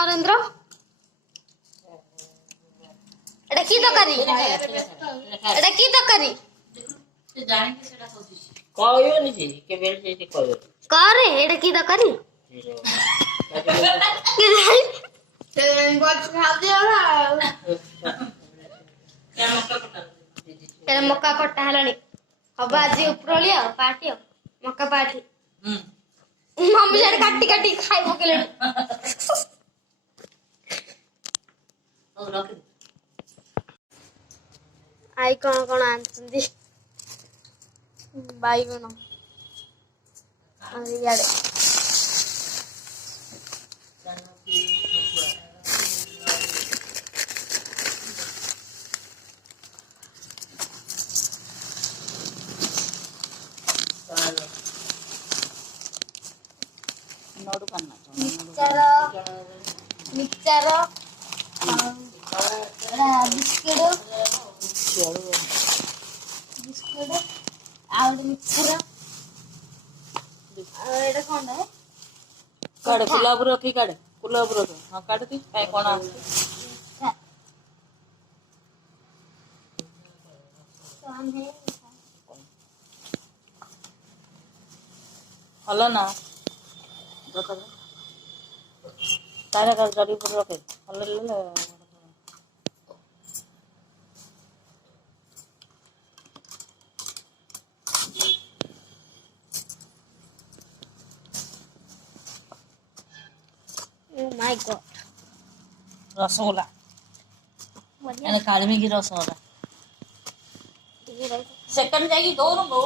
नरेंद्र एटा की तकारी एटा की तकारी से जाने के सेटा कहउछि कहयो नि के बेल से कहयो करे एटा की तकारी से बस खा दिया तेरे मक्का कट्टा हलानी अब आज उपरोली आ पार्टी आ मक्का पार्टी मम्मी जड़ काटी काटी खाइ पकेले और रख आई कौन आंती बैगन इे नोडु करना mixture biscuit biscuit out mixture एटा कोन है काढ गुलाब रखी काढ गुलाब रख हां काढती काय कोण हलो ना तारा का जड़ी पर रखे हलो ले Oh my god. रसगोला यानी कालमी की रसगोला सेकंड जाएगी दो ना दो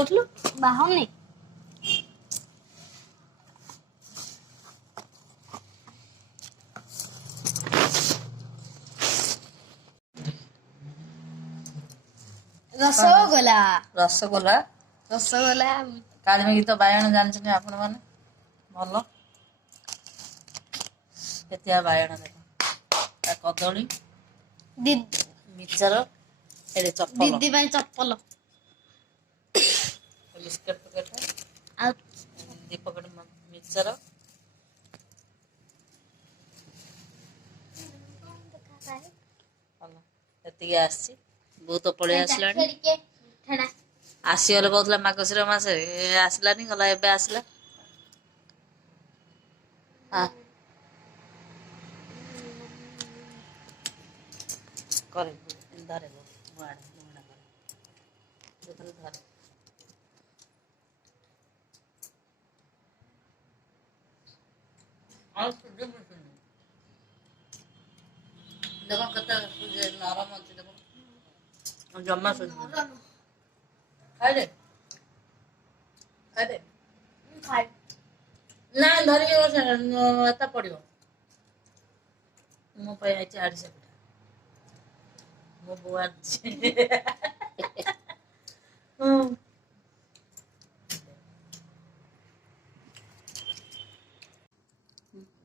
उठ लो बाहर नहीं रसगोला रसगोला रसगोला कालमी की तो बायण जानछनी आपण माने भलो केतिया बायण देखो कदली मिक्सचर एले चप्पल दीदी भाई चप्पल बिस्किट पैकेट आ दीपक मिक्सचर एति आसी बहुत पळे आसलानी आसीगले कहतला मागशिर मासे आसलानी गला एबे आसला हाँ करे धरे मुआड़ मुना करे धरे धरे और सुजे सुजे देखो कत सुजे नरम अछि देखो जम्मा सुजे खाइ दे खाइ ना धरी एता पड़ियो मो पे आछि 800 मो बुआ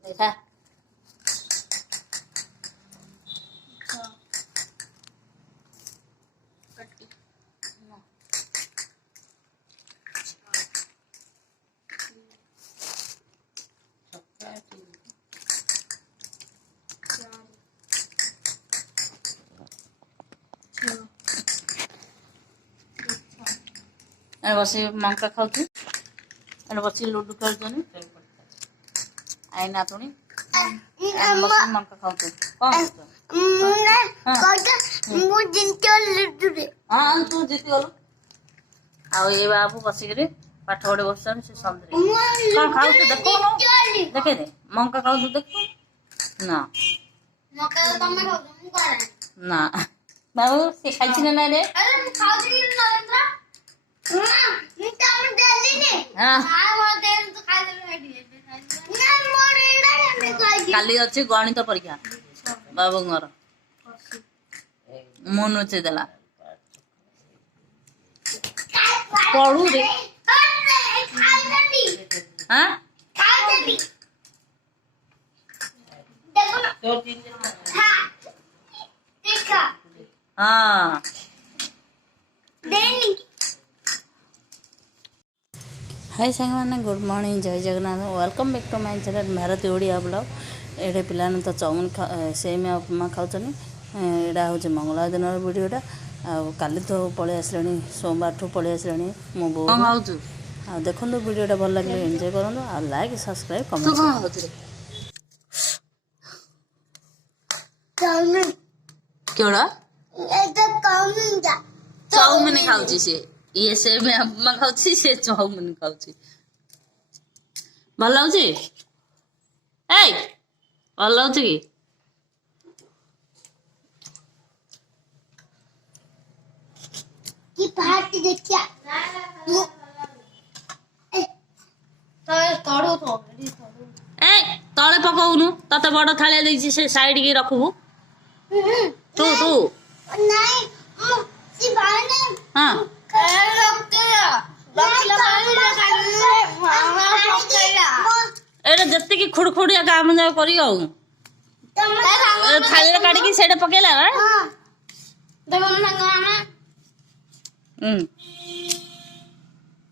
देखा अरे बस मंका खाऊती अरे बस लूडू खेलुनी आई ना तुनी बस मंका खाऊती हाँ तू जीती गलु आ ये बाबू बसिक पाठ पढ़े बस से समुद्र कौन खाऊ देख देखे दे मंका खाऊ देख ना ना बाबू से खाई ना रे काली अच्छी गणित परीक्षा बाबूर मन उचे देला पढ़ू रे हाँ हाँ हाय सांग मैंने good morning Jai Jagannath welcome back to my channel Bharati Odia blog. ये पिलाने तो चाउमिन सेमिया उपमा खाऊँ यहाँ हूँ मंगला दिन वीडियोटा काली तो पलि आसले सोमवार ठू पलि आसले मो बो देखो वीडियोटा भल लगे एंजॉय करूँ आ लाइक सब्सक्राइब कमेंट क्यों चाउमिन खाऊँ सी ये सेमिया उपमा खाऊँ सी चाउमिन खाऊँ भल लगे भल लगे कि पार्टी देखिया तड़ो तो तले पकाउनु तते बड़ थालिया देछि से साइड के रखबु तू नहीं सी बाने हां एटा जत्ते की खुड़खुड़िया काम जा करी आउ थालिया काटी की सेडे पकेला ना देखो संगमा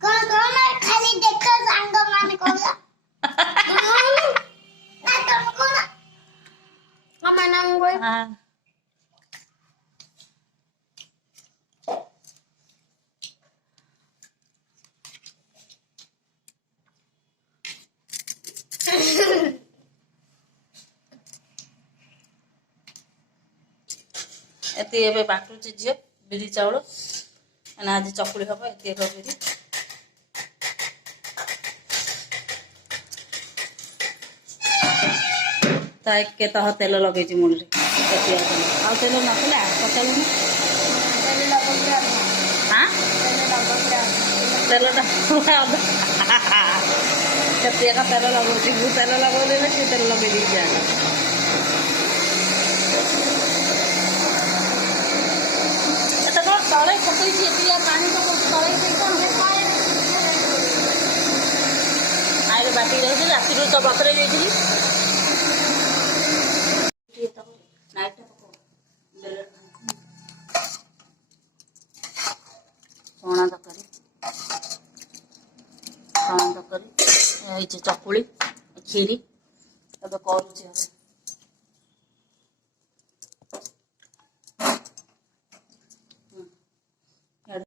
कौन खाली देखो संग मान कोला ना तुमको ना मामा नाम कोई हां एते एबे बाटुची झियो बिरी चाउल एना आज चकुली हबो एते एबे बिरी ताई के तह तेल लगे छी मुंडे एते आ तेल नखला पकेल न तेल लगोया हां तेल लगोया कते का तेल लगो छी तेल लगो दे कि तेल लगे दी जा तले पकई थी पानी तो तले आए बाटी जाऊँ राति तो बतरे जाइए चना तरकारी चकुली खीरी करुचे